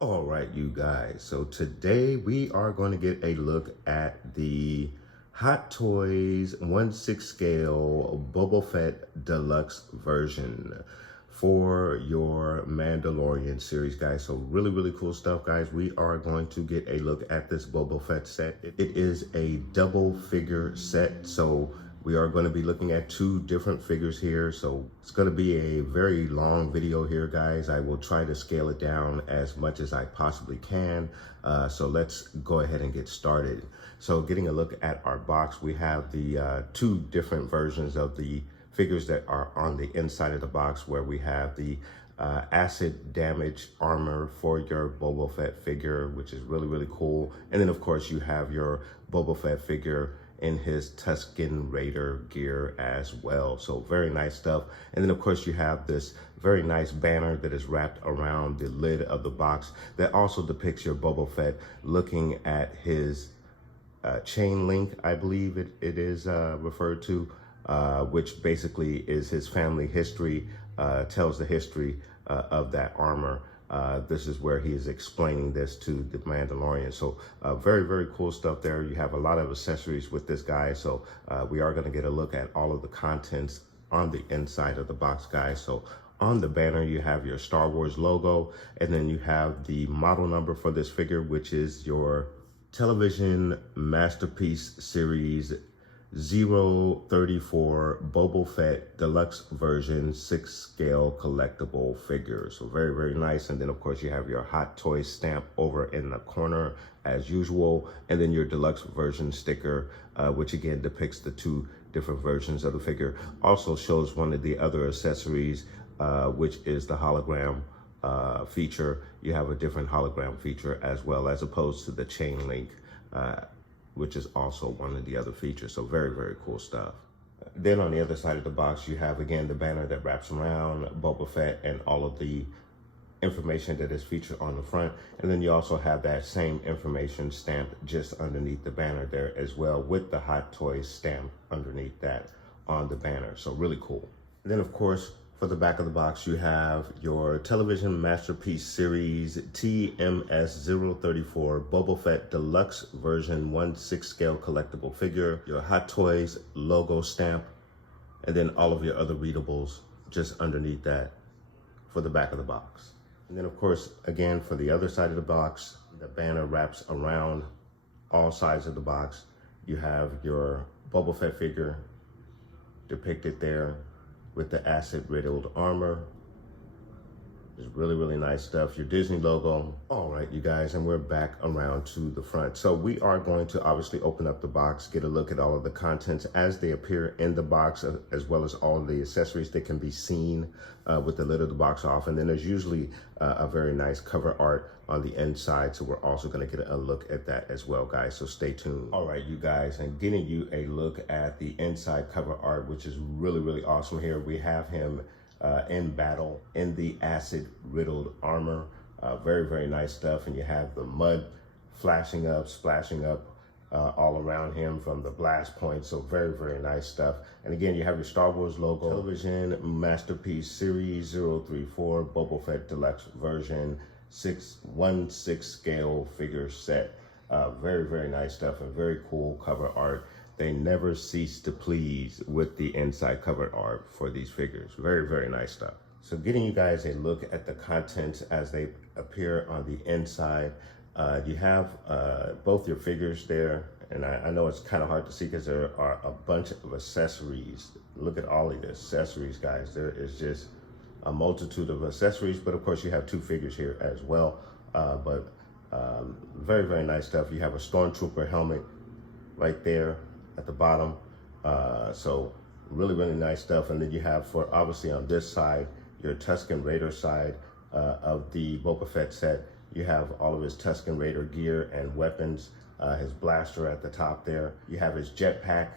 All right, you guys. So today we are going to get a look at the Hot Toys 1/6 scale Boba Fett Deluxe version for your Mandalorian series, guys. So really cool stuff, guys. We are going to get a look at this Boba Fett set. It is a double figure set, so we are going to be looking at two different figures here. So it's going to be a very long video here, guys. I will try to scale it down as much as I possibly can. So let's go ahead and get started. So getting a look at our box, we have the two different versions of the figures that are on the inside of the box, where we have the acid damage armor for your Boba Fett figure, which is really cool. And then of course you have your Boba Fett figure in his Tusken Raider gear as well. So very nice stuff. And then of course you have this very nice banner that is wrapped around the lid of the box that also depicts your Boba Fett looking at his chain link, I believe it is referred to, which basically is his family history, tells the history of that armor. This is where he is explaining this to the Mandalorian. So very cool stuff there. You have a lot of accessories with this guy. So we are going to get a look at all of the contents on the inside of the box, guys. So on the banner, you have your Star Wars logo, and then you have the model number for this figure, which is your Television Masterpiece Series 034 Boba Fett Deluxe version 6 scale collectible figure. So very nice. And then of course you have your Hot Toys stamp over in the corner as usual, and then your deluxe version sticker, which again depicts the two different versions of the figure. Also shows one of the other accessories, which is the hologram feature. You have a different hologram feature as well, as opposed to the chain link, which is also one of the other features. So very cool stuff. Then on the other side of the box, you have again the banner that wraps around Boba Fett and all of the information that is featured on the front. And then you also have that same information stamped just underneath the banner there as well, with the Hot Toys stamp underneath that on the banner. So really cool. And then of course, for the back of the box, you have your Television Masterpiece Series TMS-034 Boba Fett Deluxe version 1/6 scale collectible figure, your Hot Toys logo stamp, and then all of your other readables just underneath that for the back of the box. And then of course, again, for the other side of the box, the banner wraps around all sides of the box. You have your Boba Fett figure depicted there with the acid riddled armor. It's really nice stuff. Your Disney logo. All right, you guys, and we're back around to the front. So we are going to obviously open up the box, get a look at all of the contents as they appear in the box, as well as all of the accessories that can be seen with the lid of the box off. And then there's usually a very nice cover art on the inside. So we're also gonna get a look at that as well, guys. So stay tuned. All right, you guys, and getting you a look at the inside cover art, which is really awesome here. We have him in battle in the acid riddled armor. Very nice stuff. And you have the mud flashing up, splashing up all around him from the blast point. So very nice stuff. And again, you have your Star Wars logo, Television Masterpiece Series 034 Boba Fett Deluxe version 1/6 scale figure set. Very nice stuff and very cool cover art. They never cease to please with the inside cover art for these figures. Very nice stuff. So getting you guys a look at the contents as they appear on the inside. You have both your figures there, and I know it's kind of hard to see because there are a bunch of accessories. Look at all of the accessories, guys. There is just a multitude of accessories, but of course you have two figures here as well. Very nice stuff. You have a Stormtrooper helmet right there at the bottom. So really nice stuff. And then you have, for obviously on this side, your Tusken Raider side of the Boba Fett set. You have all of his Tusken Raider gear and weapons, his blaster at the top there. You have his jetpack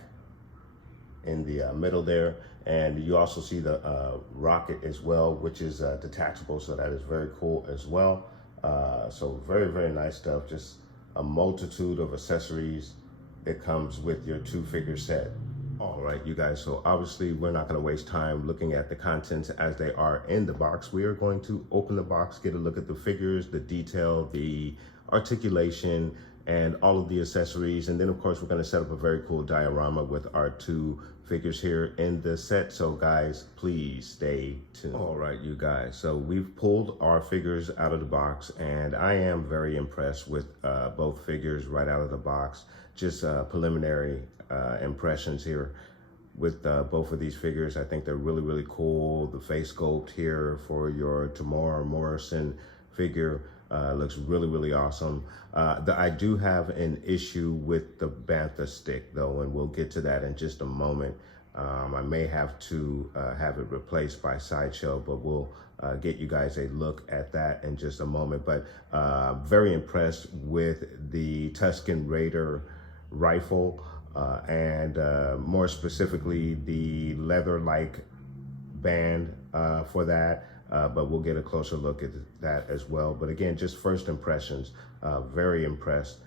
in the middle there, and you also see the rocket as well, which is detachable, so that is very cool as well. So very, very nice stuff. Just a multitude of accessories that comes with your 2-figure set. All right, you guys, so obviously we're not going to waste time looking at the contents as they are in the box. We are going to open the box, get a look at the figures, the detail, the articulation, and all of the accessories. And then of course we're going to set up a very cool diorama with our 2 figures here in the set. So guys, please stay tuned. All right, you guys, so we've pulled our figures out of the box, and I am very impressed with both figures right out of the box. Just preliminary impressions here with both of these figures. I think they're really, really cool. The face sculpt here for your Tamora Morrison figure looks really, really awesome. I do have an issue with the bantha stick though, and we'll get to that in just a moment. I may have to have it replaced by Sideshow, but we'll get you guys a look at that in just a moment. But very impressed with the Tusken Raider rifle, and more specifically the leather-like band for that, but we'll get a closer look at that as well. But again, just first impressions, very impressed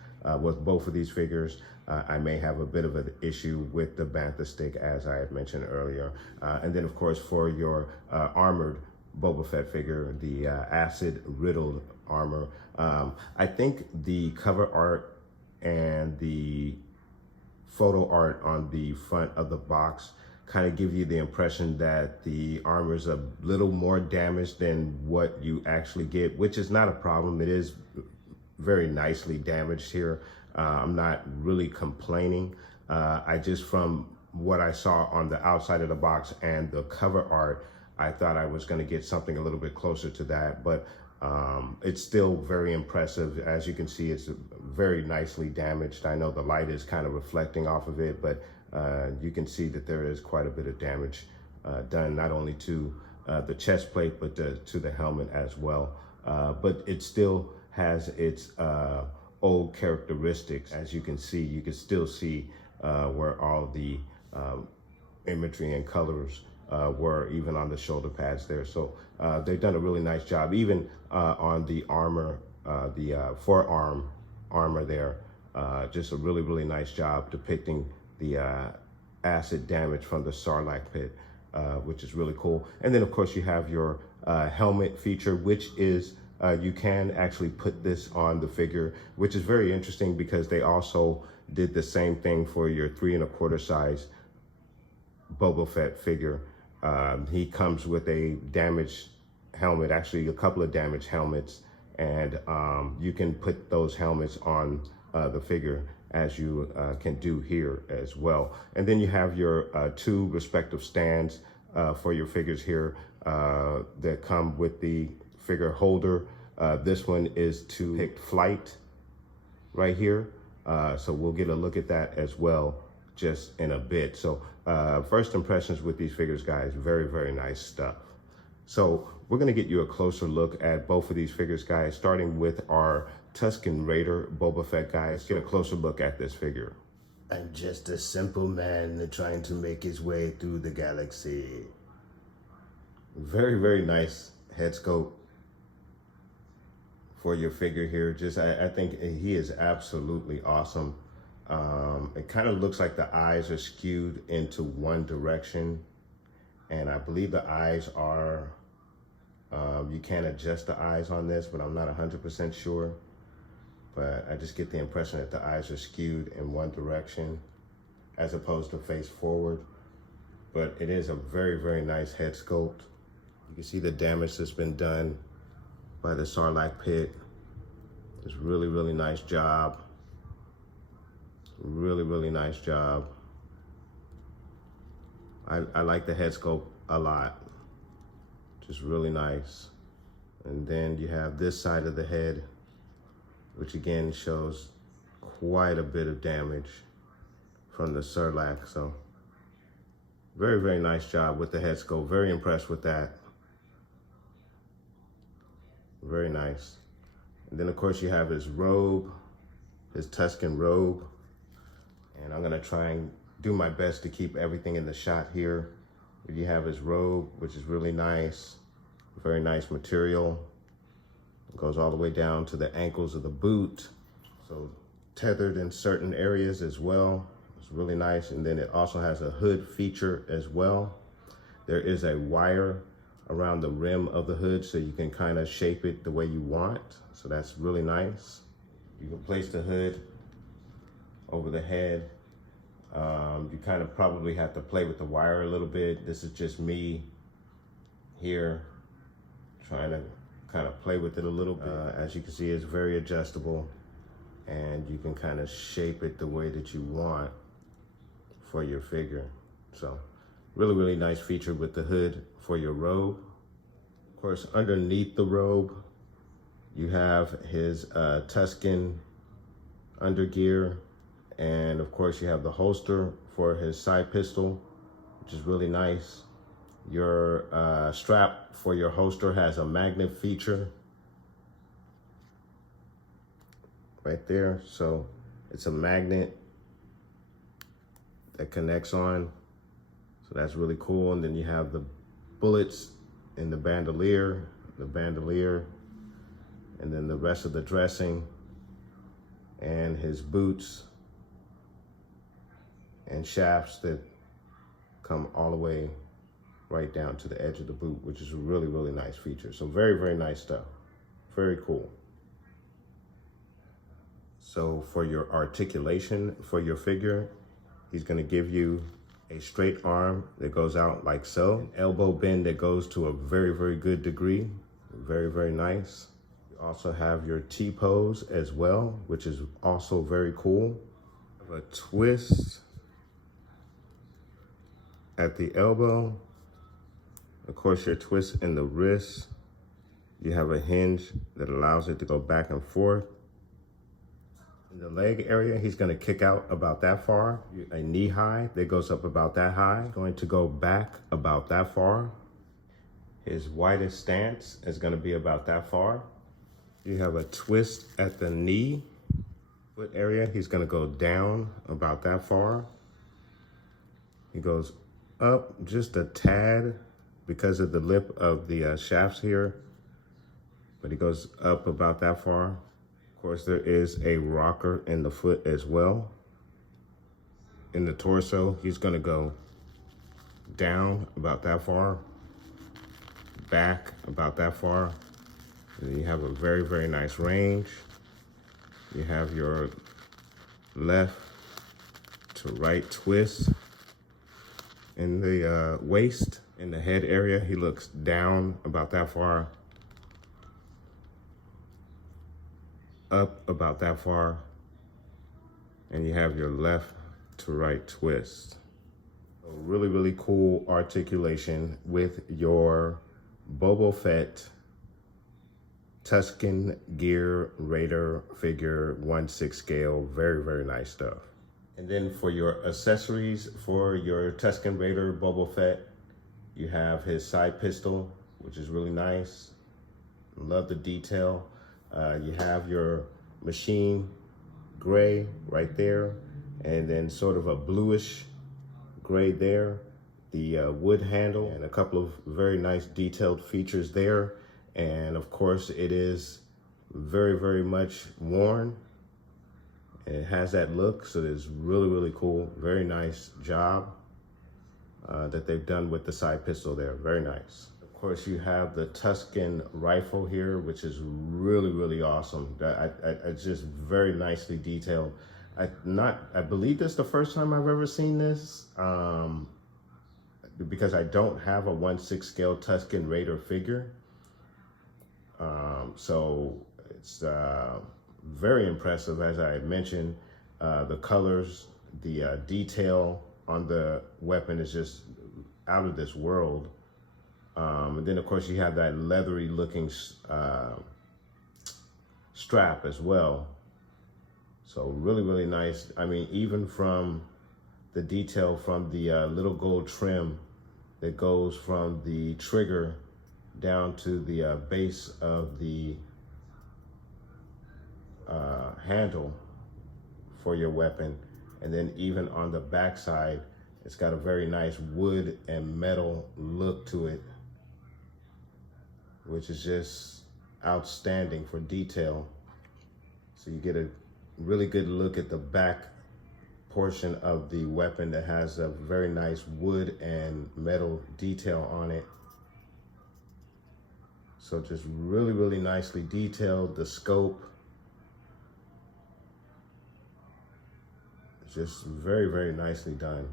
with both of these figures. I may have a bit of an issue with the bantha stick, as I had mentioned earlier. And then of course for your armored Boba Fett figure, the acid riddled armor, I think the cover art and the photo art on the front of the box kind of give you the impression that the armor is a little more damaged than what you actually get, which is not a problem. It is very nicely damaged here. I'm not really complaining. I just, from what I saw on the outside of the box and the cover art, I thought I was going to get something a little bit closer to that, but it's still very impressive. As you can see, it's very nicely damaged. I know the light is kind of reflecting off of it, but you can see that there is quite a bit of damage done, not only to the chest plate, but to the helmet as well. But it still has its old characteristics. As you can see, you can still see where all the imagery and colors were, even on the shoulder pads there. So they've done a really nice job, even on the armor, the forearm armor there. Just a really, really nice job depicting the acid damage from the Sarlacc pit, which is really cool. And then of course you have your helmet feature, which is you can actually put this on the figure, which is very interesting because they also did the same thing for your 3 1/4 size Boba Fett figure. He comes with a damaged helmet, actually a couple of damaged helmets, and you can put those helmets on the figure, as you can do here as well. And then you have your 2 respective stands for your figures here that come with the figure holder. This one is to pick flight right here. So we'll get a look at that as well just in a bit. So first impressions with these figures, guys, very, very nice stuff. So we're gonna get you a closer look at both of these figures, guys, starting with our Tusken Raider Boba Fett, guys. Get a closer look at this figure. I'm just a simple man trying to make his way through the galaxy. Very, very nice head sculpt for your figure here. Just, I think he is absolutely awesome. It kind of looks like the eyes are skewed into one direction. And I believe the eyes are, you can adjust the eyes on this, but I'm not 100% sure. But I just get the impression that the eyes are skewed in one direction as opposed to face forward. But it is a very, very nice head sculpt. You can see the damage that's been done by the Sarlacc pit. It's really, really nice job. Really, really nice job. I like the head sculpt a lot. Just really nice. And then you have this side of the head, which again shows quite a bit of damage from the Sarlacc. So very, very nice job with the head sculpt. Very impressed with that. Very nice. And then of course you have his robe, his Tuscan robe. And I'm gonna try and do my best to keep everything in the shot here. But you have his robe, which is really nice, very nice material. It goes all the way down to the ankles of the boot. So tethered in certain areas as well. It's really nice. And then it also has a hood feature as well. There is a wire around the rim of the hood so you can kind of shape it the way you want. So that's really nice. You can place the hood over the head. You kind of probably have to play with the wire a little bit. This is just me here trying to kind of play with it a little bit. As you can see, it's very adjustable and you can kind of shape it the way that you want for your figure. So really, really nice feature with the hood for your robe. Of course, underneath the robe, you have his Tuscan undergear. And of course you have the holster for his side pistol, which is really nice. Your strap for your holster has a magnet feature right there. So it's a magnet that connects on. So that's really cool. And then you have the bullets in the bandolier, and then the rest of the dressing and his boots and shafts that come all the way right down to the edge of the boot, which is a really, really nice feature. So very, very nice stuff. Very cool. So for your articulation for your figure, he's gonna give you a straight arm that goes out like so, an elbow bend that goes to a very, very good degree. Very, very nice. You also have your T-pose as well, which is also very cool. You have a twist at the elbow. Of course, your twist in the wrist. You have a hinge that allows it to go back and forth. In the leg area, he's gonna kick out about that far. A knee high that goes up about that high. Going to go back about that far. His widest stance is gonna be about that far. You have a twist at the knee. Foot area, he's gonna go down about that far. He goes up just a tad because of the lip of the shafts here, but he goes up about that far. Of course, there is a rocker in the foot as well. In the torso, he's gonna go down about that far, back about that far. And you have a very, very nice range. You have your left to right twist. In the waist, in the head area, he looks down about that far, up about that far, and you have your left to right twist. So really, really cool articulation with your Boba Fett Tuscan Gear Raider figure 1/6 scale. Very, very nice stuff. And then for your accessories for your Tuscan Raider Boba Fett, you have his side pistol, which is really nice. Love the detail. You have your machine gray right there, and then sort of a bluish gray there. The wood handle and a couple of very nice detailed features there. And of course, it is very, very much worn. And it has that look, so it's really, really cool. Very nice job that they've done with the side pistol there. Very nice. Of course, you have the Tuscan rifle here, which is really, really awesome. It's just very nicely detailed. I believe this is the first time I've ever seen this, because I don't have a 1/6 scale Tuscan Raider figure. So it's very impressive, as I mentioned. The colors, the detail on the weapon is just out of this world. And then of course you have that leathery looking strap as well. So really, really nice. I mean, even from the detail from the little gold trim that goes from the trigger down to the base of the handle for your weapon. And then even on the back side, it's got a very nice wood and metal look to it, which is just outstanding for detail. So you get a really good look at the back portion of the weapon that has a very nice wood and metal detail on it. So just really, really nicely detailed. The scope, just very, very nicely done.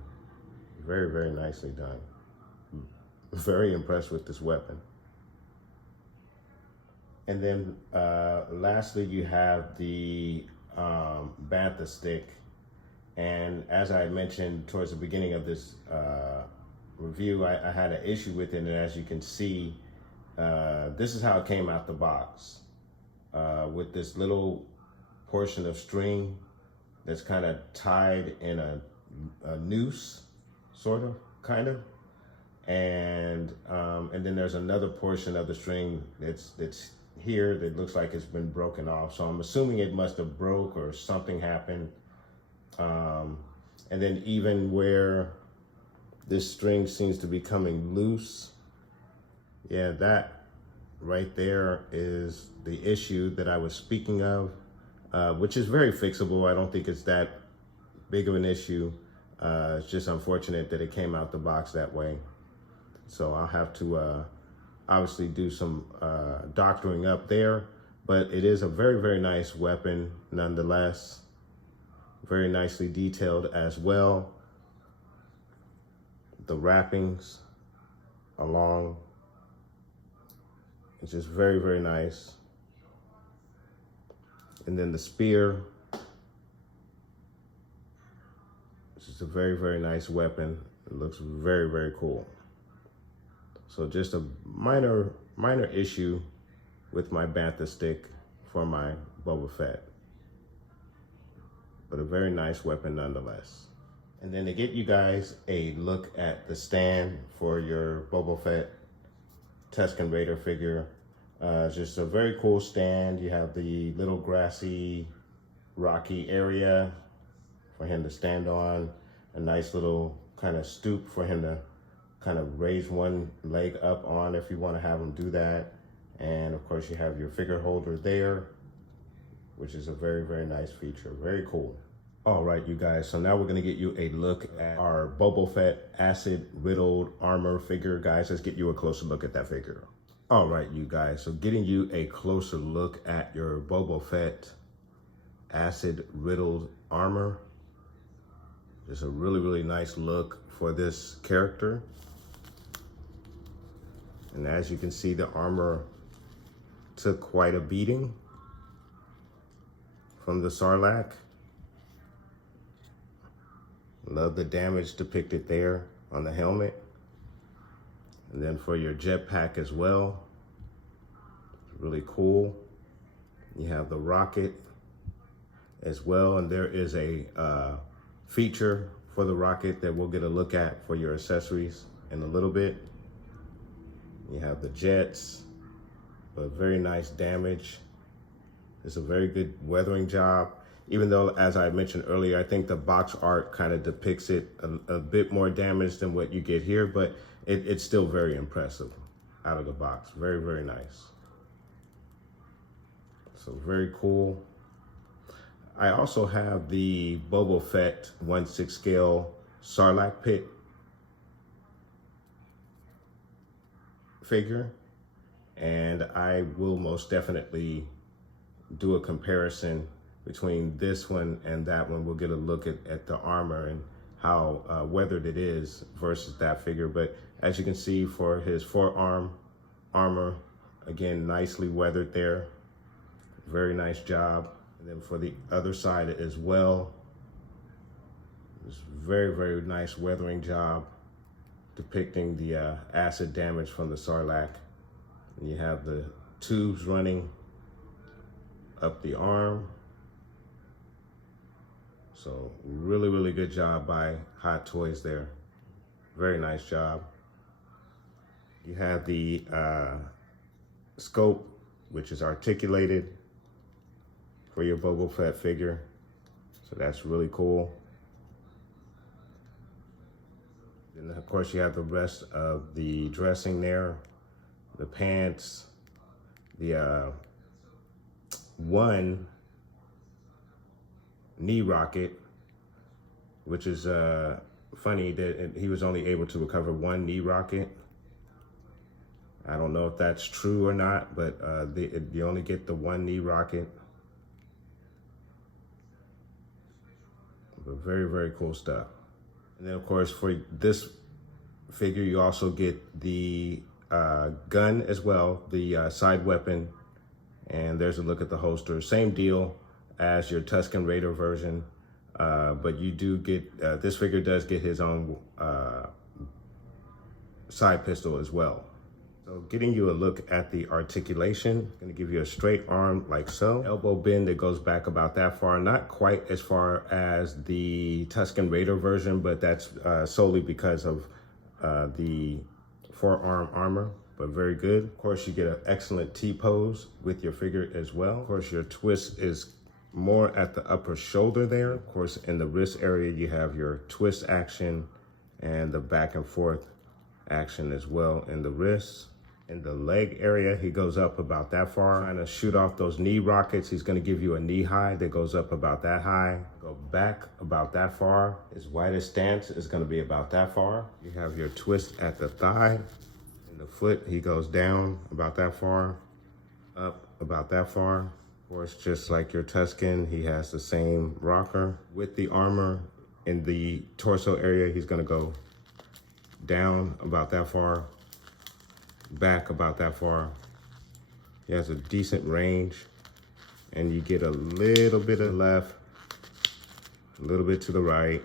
Very, very nicely done. Very impressed with this weapon. And then lastly, you have the bantha stick. And as I mentioned towards the beginning of this review, I had an issue with it. And as you can see, this is how it came out the box. With this little portion of string that's kind of tied in a noose, sort of, kind of. And then there's another portion of the string that's here that looks like it's been broken off. So I'm assuming it must have broke or something happened. And then even where this string seems to be coming loose, yeah, that right there is the issue that I was speaking of, which is very fixable. I don't think it's that big of an issue. It's just unfortunate that it came out the box that way. So I'll have to obviously do some doctoring up there, but it is a very, very nice weapon nonetheless. Very nicely detailed as well. The wrappings along, it's just very, very nice. And then the spear, this is a very, very nice weapon. It looks very, very cool. So just a minor issue with my bantha stick for my Boba Fett, but a very nice weapon nonetheless. And then to get you guys a look at the stand for your Boba Fett Tusken Raider figure, just a very cool stand. You have the little grassy, rocky area for him to stand on, a nice little kind of stoop for him to kind of raise one leg up on if you want to have him do that. And of course you have your figure holder there, which is a very, very nice feature. Very cool. All right, you guys, so now we're gonna get you a look at our Boba Fett acid riddled armor figure. Guys, let's get you a closer look at that figure. All right, you guys, so getting you a closer look at your Boba Fett acid riddled armor. Just a really, really nice look for this character. And as you can see, the armor took quite a beating from the Sarlacc. Love the damage depicted there on the helmet. And then for your jetpack as well, really cool. You have the rocket as well, and there is a feature for the rocket that we'll get a look at for your accessories in a little bit. You have the jets, but very nice damage. It's a very good weathering job. Even though, as I mentioned earlier, I think the box art kind of depicts it a bit more damaged than what you get here, but it's still very impressive out of the box. Very, very nice. So very cool. I also have the Boba Fett 1/6 scale Sarlacc pit figure, and I will most definitely do a comparison between this one and that one. We'll get a look at the armor and how weathered it is versus that figure. But as you can see, for his forearm armor, again, nicely weathered there. Very nice job. And then for the other side as well, it's very, very nice weathering job depicting the acid damage from the Sarlacc. And you have the tubes running up the arm. So really, really good job by Hot Toys there. Very nice job. You have the scope, which is articulated for your Boba Fett figure. So that's really cool. And of course you have the rest of the dressing there, the pants, the one knee rocket, which is funny that he was only able to recover one knee rocket. I don't know if that's true or not, but you only get the one knee rocket. But very, very cool stuff. And then of course for this figure, you also get the gun as well, the side weapon. And there's a look at the holster. Same deal as your Tusken Raider version. But you do get, this figure does get his own side pistol as well. So getting you a look at the articulation, gonna give you a straight arm like so. Elbow bend that goes back about that far, not quite as far as the Tusken Raider version, but that's solely because of the forearm armor, but very good. Of course, you get an excellent T-pose with your figure as well. Of course, your twist is more at the upper shoulder there. Of course, in the wrist area, you have your twist action and the back and forth action as well in the wrists. In the leg area, he goes up about that far. Trying to shoot off those knee rockets, he's gonna give you a knee high that goes up about that high. Go back about that far. His widest stance is gonna be about that far. You have your twist at the thigh. In the foot, he goes down about that far, up about that far. Of course, just like your Tusken, he has the same rocker. With the armor in the torso area, he's gonna go down about that far, back about that far. He has a decent range, and you get a little bit of left, a little bit to the right.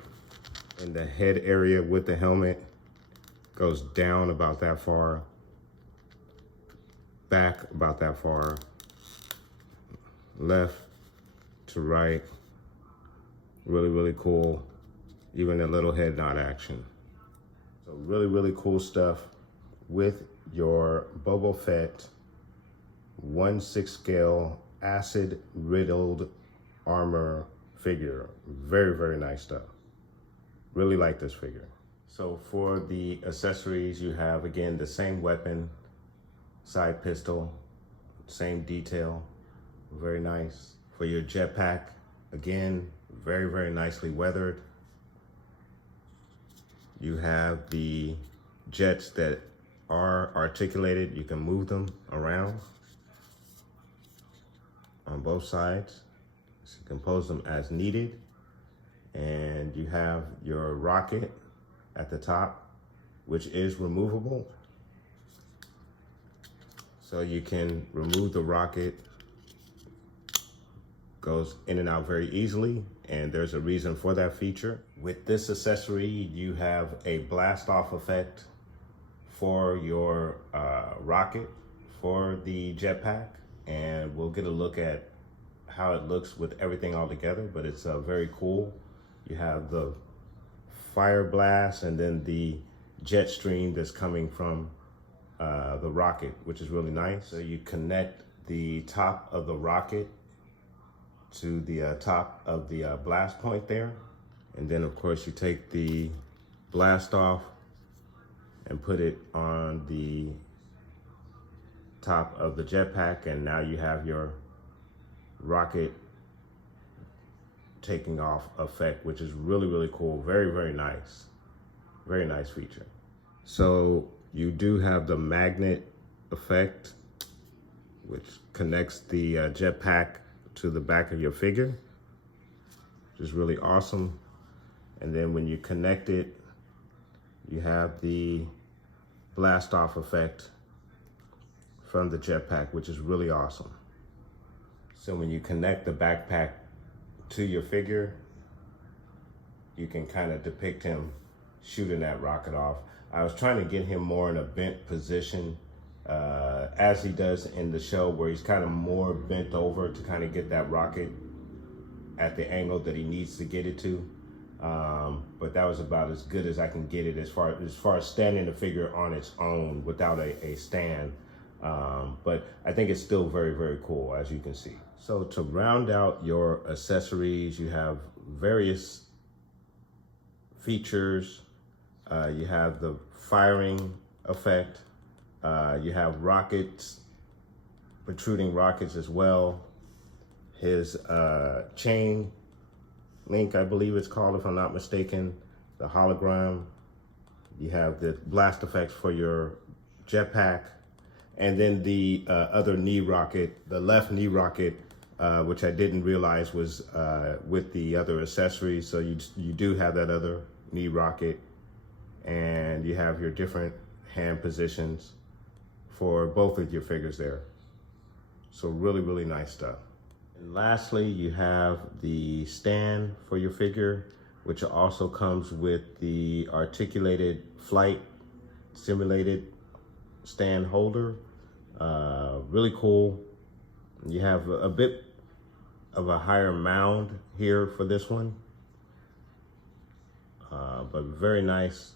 And the head area with the helmet goes down about that far, back about that far, left to right. Really, really cool. Even a little head nod action. So really, really cool stuff with your Boba Fett 1/6 scale acid riddled armor figure. Very, very nice stuff. Really like this figure. So for the accessories, you have again the same weapon, side pistol, same detail, very nice. For your jetpack, again, very, very nicely weathered. You have the jets that are articulated. You can move them around on both sides. So you can pose them as needed. And you have your rocket at the top, which is removable. So you can remove the rocket, goes in and out very easily, and there's a reason for that feature. With this accessory, you have a blast off effect for your rocket for the jetpack, and we'll get a look at how it looks with everything all together, but it's very cool. You have the fire blast and then the jet stream that's coming from the rocket, which is really nice. So you connect the top of the rocket to the top of the blast point there. And then of course you take the blast off and put it on the top of the jetpack, and now you have your rocket taking off effect, which is really, really cool. Very, very nice. Very nice feature. So you do have the magnet effect, which connects the jetpack to the back of your figure, which is really awesome. And then when you connect it, you have the blast off effect from the jetpack, which is really awesome. So when you connect the backpack to your figure, you can kind of depict him shooting that rocket off. I was trying to get him more in a bent position, as he does in the show, where he's kind of more bent over to kind of get that rocket at the angle that he needs to get it to. But that was about as good as I can get it as far as standing the figure on its own without a stand. But I think it's still very, very cool, as you can see. So to round out your accessories, you have various features. You have the firing effect. You have rockets, protruding rockets as well. His chain link, I believe it's called, if I'm not mistaken, the hologram. You have the blast effects for your jetpack. And then the other knee rocket, the left knee rocket, which I didn't realize was with the other accessories. So you do have that other knee rocket, and you have your different hand positions for both of your figures there. So really, really nice stuff. And lastly, you have the stand for your figure, which also comes with the articulated flight simulated stand holder. Really cool. You have a bit of a higher mound here for this one, but very nice.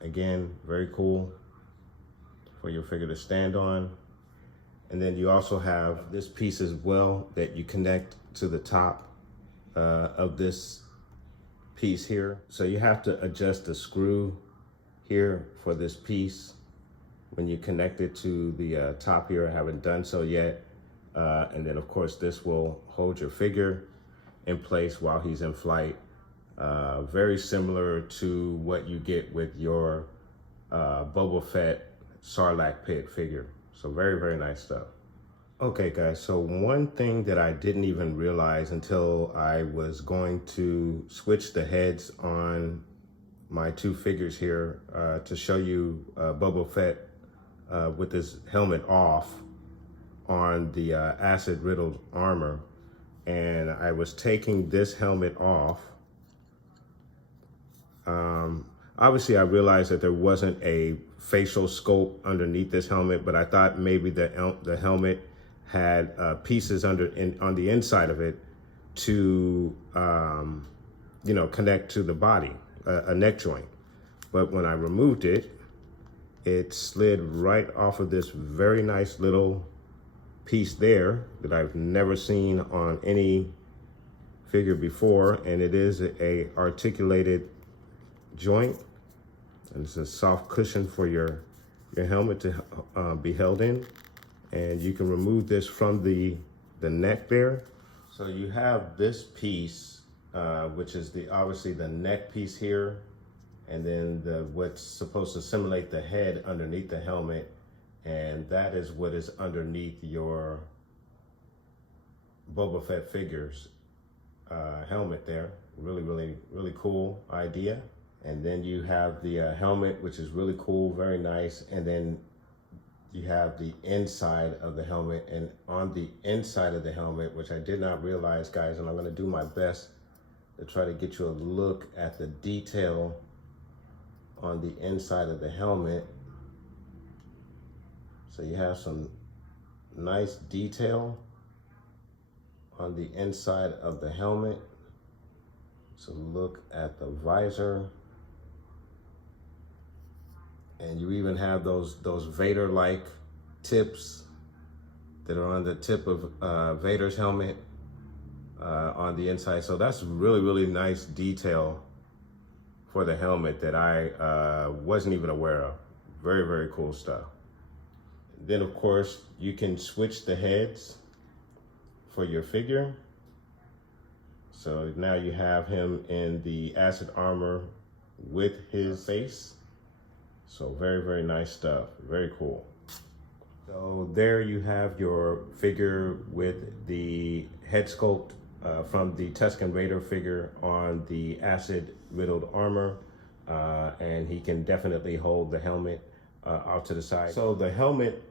Again, very cool for your figure to stand on. And then you also have this piece as well that you connect to the top of this piece here. So you have to adjust the screw here for this piece when you connect it to the top here. I haven't done so yet. And then of course this will hold your figure in place while he's in flight. Very similar to what you get with your Boba Fett Sarlacc pit figure. So very, very nice stuff. Okay guys, so one thing that I didn't even realize until I was going to switch the heads on my two figures here to show you Boba Fett with his helmet off on the acid riddled armor. And I was taking this helmet off. Obviously I realized that there wasn't a facial scope underneath this helmet, but I thought maybe the helmet had pieces on the inside of it to, you know, connect to the body, a neck joint. But when I removed it, it slid right off of this very nice little piece there that I've never seen on any figure before. And it is a articulated joint, and it's a soft cushion for your helmet to be held in. And you can remove this from the neck there. So you have this piece, which is obviously the neck piece here, and then what's supposed to simulate the head underneath the helmet, and that is what is underneath your Boba Fett figure's helmet there. Really, really, really cool idea. And then you have the helmet, which is really cool, very nice. And then you have the inside of the helmet, and on the inside of the helmet, which I did not realize, guys, and I'm gonna do my best to try to get you a look at the detail on the inside of the helmet. So you have some nice detail on the inside of the helmet. So look at the visor. And you even have those Vader-like tips that are on the tip of Vader's helmet on the inside. So that's really, really nice detail for the helmet that I wasn't even aware of. Very, very cool stuff. Then of course, you can switch the heads for your figure. So now you have him in the acid armor with his face. So very, very nice stuff, very cool. So there you have your figure with the head sculpt from the Tusken Raider figure on the acid riddled armor. And he can definitely hold the helmet off to the side. So the helmet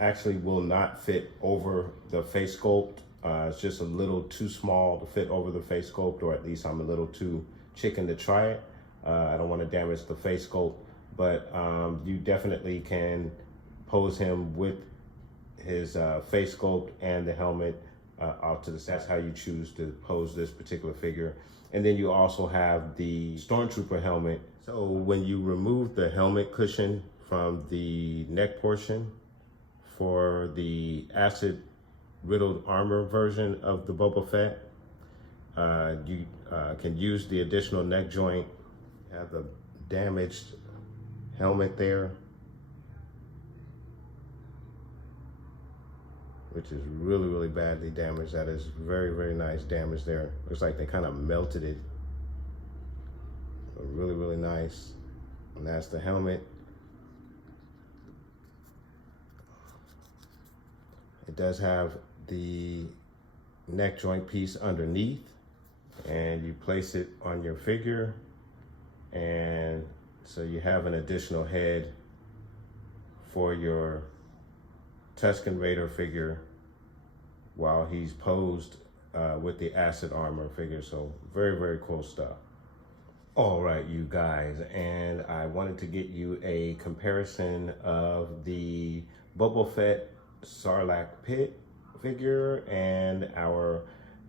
actually will not fit over the face sculpt. It's just a little too small to fit over the face sculpt, or at least I'm a little too chicken to try it. I don't want to damage the face sculpt. But you definitely can pose him with his face sculpt and the helmet off to the side. That's how you choose to pose this particular figure. And then you also have the Stormtrooper helmet. So when you remove the helmet cushion from the neck portion for the acid riddled armor version of the Boba Fett, you can use the additional neck joint. Have the damaged helmet there, which is really badly damaged. That is very nice damage there. Looks like they kind of melted it. Really nice. And that's the helmet. It does have the neck joint piece underneath, and you place it on your figure, and so you have an additional head for your Tusken Raider figure while he's posed with the acid armor figure. So very cool stuff. All right, you guys, and I wanted to get you a comparison of the Boba Fett Sarlacc pit figure and our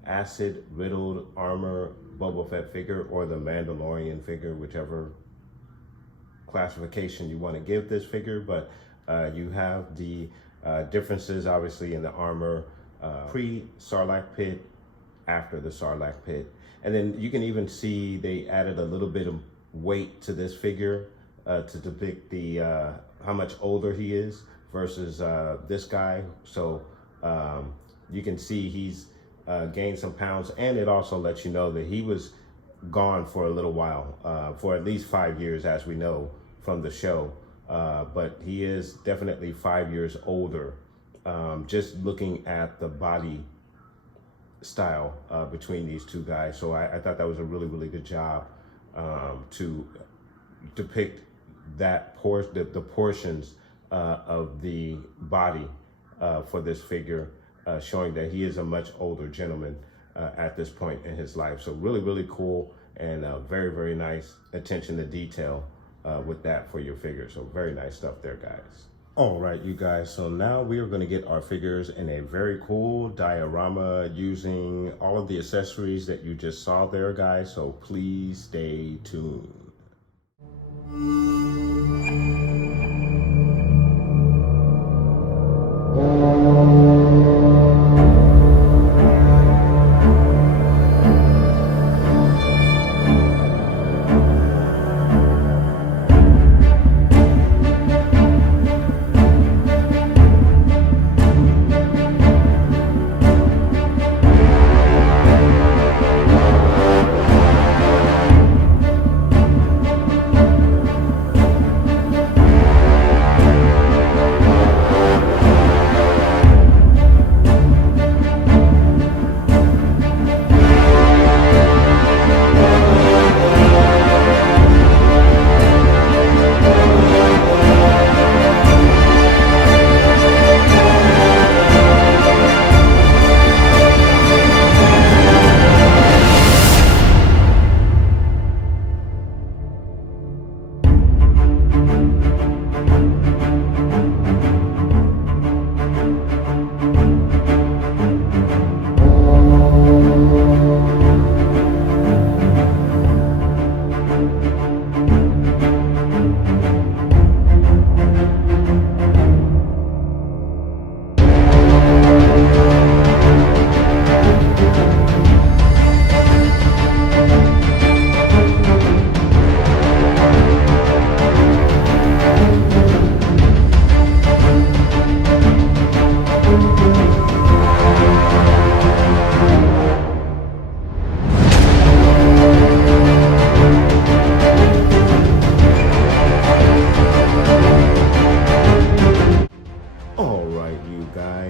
acid riddled armor Boba Fett figure, or the Mandalorian figure, whichever classification you want to give this figure. But you have the differences obviously in the armor pre-Sarlacc pit, after the Sarlacc pit. And then you can even see they added a little bit of weight to this figure to depict the how much older he is versus this guy. So you can see he's gained some pounds, and it also lets you know that he was gone for a little while, for at least 5 years, as we know from the show. But he is definitely 5 years older, just looking at the body style between these two guys. So I thought that was a really good job to depict that the portions of the body for this figure, showing that he is a much older gentleman at this point in his life. So really cool, and very nice attention to detail with that for your figure. So very nice stuff there, guys. All right, you guys, so now we are going to get our figures in a very cool diorama using all of the accessories that you just saw there, guys. So please stay tuned.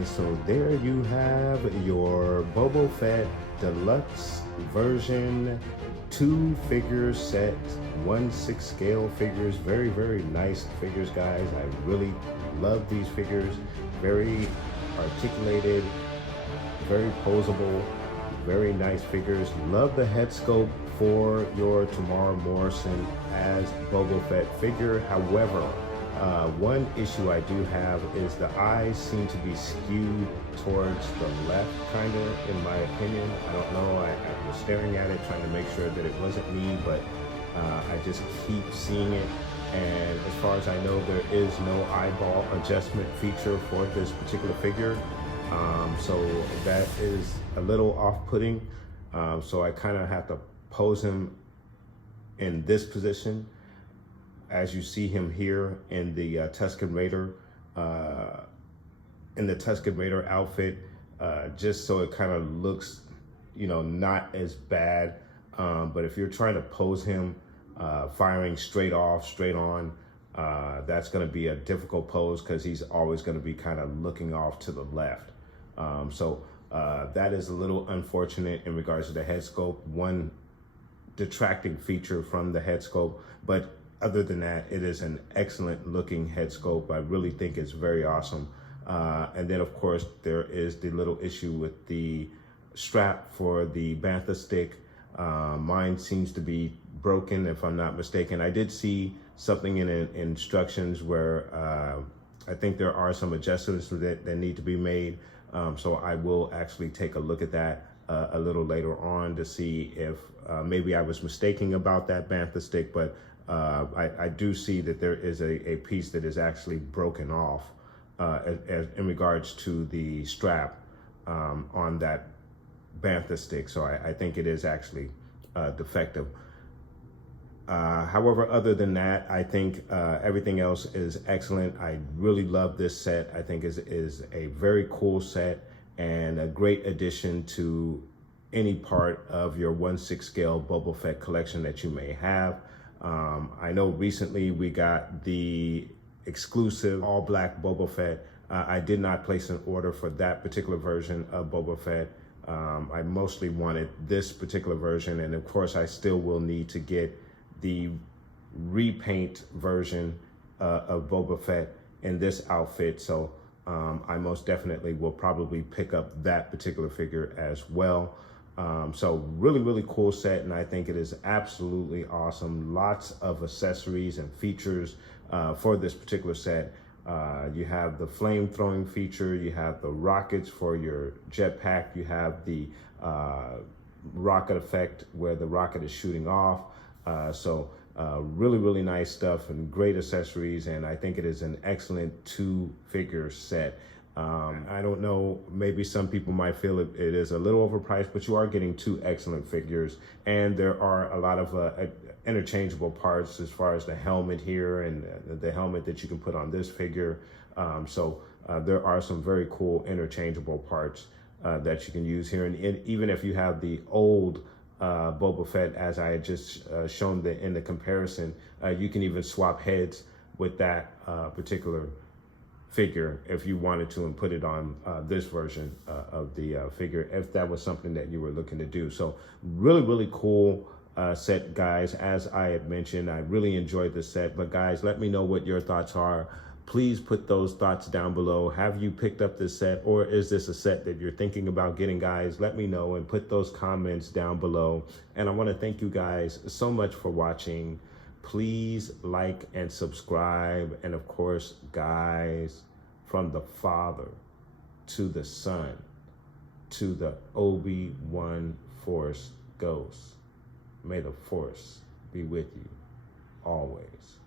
So there you have your Boba Fett Deluxe version 2 figure set, 1/6 scale figures. Very nice figures, guys. I really love these figures. Very articulated, very posable, very nice figures. Love the head sculpt for your Tamara Morrison as Boba Fett figure. However, One issue I do have is the eyes seem to be skewed towards the left, kind of, in my opinion. I don't know. I was staring at it, trying to make sure that it wasn't me, but I just keep seeing it. And as far as I know, there is no eyeball adjustment feature for this particular figure. So that is a little off-putting. So I kind of have to pose him in this position, as you see him here in the Tusken Raider, outfit, just so it kind of looks, not as bad. But if you're trying to pose him firing straight off, straight on, that's going to be a difficult pose because he's always going to be kind of looking off to the left. So that is a little unfortunate in regards to the head sculpt. One detracting feature from the head sculpt, but other than that, it is an excellent looking head sculpt. I really think it's very awesome. And then of course, there is the little issue with the strap for the bantha stick. Mine seems to be broken, if I'm not mistaken. I did see something in instructions where I think there are some adjustments that need to be made. So I will actually take a look at that a little later on to see if maybe I was mistaken about that bantha stick, but I do see that there is a piece that is actually broken off in regards to the strap on that bantha stick. So I think it is actually defective. However, other than that, I think everything else is excellent. I really love this set. I think is a very cool set and a great addition to any part of your 1/6 scale Boba Fett collection that you may have. I know recently we got the exclusive all black Boba Fett. I did not place an order for that particular version of Boba Fett. I mostly wanted this particular version, and of course I still will need to get the repaint version of Boba Fett in this outfit. So I most definitely will probably pick up that particular figure as well. So really cool set, and I think it is absolutely awesome. Lots of accessories and features for this particular set. You have the flame throwing feature, you have the rockets for your jetpack, you have the rocket effect where the rocket is shooting off. So really nice stuff and great accessories, and I think it is an excellent 2-figure set. I don't know, maybe some people might feel it is a little overpriced, but you are getting 2 excellent figures, and there are a lot of interchangeable parts as far as the helmet here and the helmet that you can put on this figure. So there are some very cool interchangeable parts that you can use here. And even if you have the old Boba Fett, as I had just shown in the comparison, you can even swap heads with that particular figure if you wanted to and put it on this version of the figure, if that was something that you were looking to do. So really cool set, guys. As I had mentioned, I really enjoyed the set, but guys, let me know what your thoughts are. Please put those thoughts down below. Have you picked up this set, or is this a set that you're thinking about getting, guys? Let me know and put those comments down below. And I want to thank you guys so much for watching. Please like and subscribe. And of course, guys, from the Father to the Son to the Obi-Wan Force Ghost, may the Force be with you always.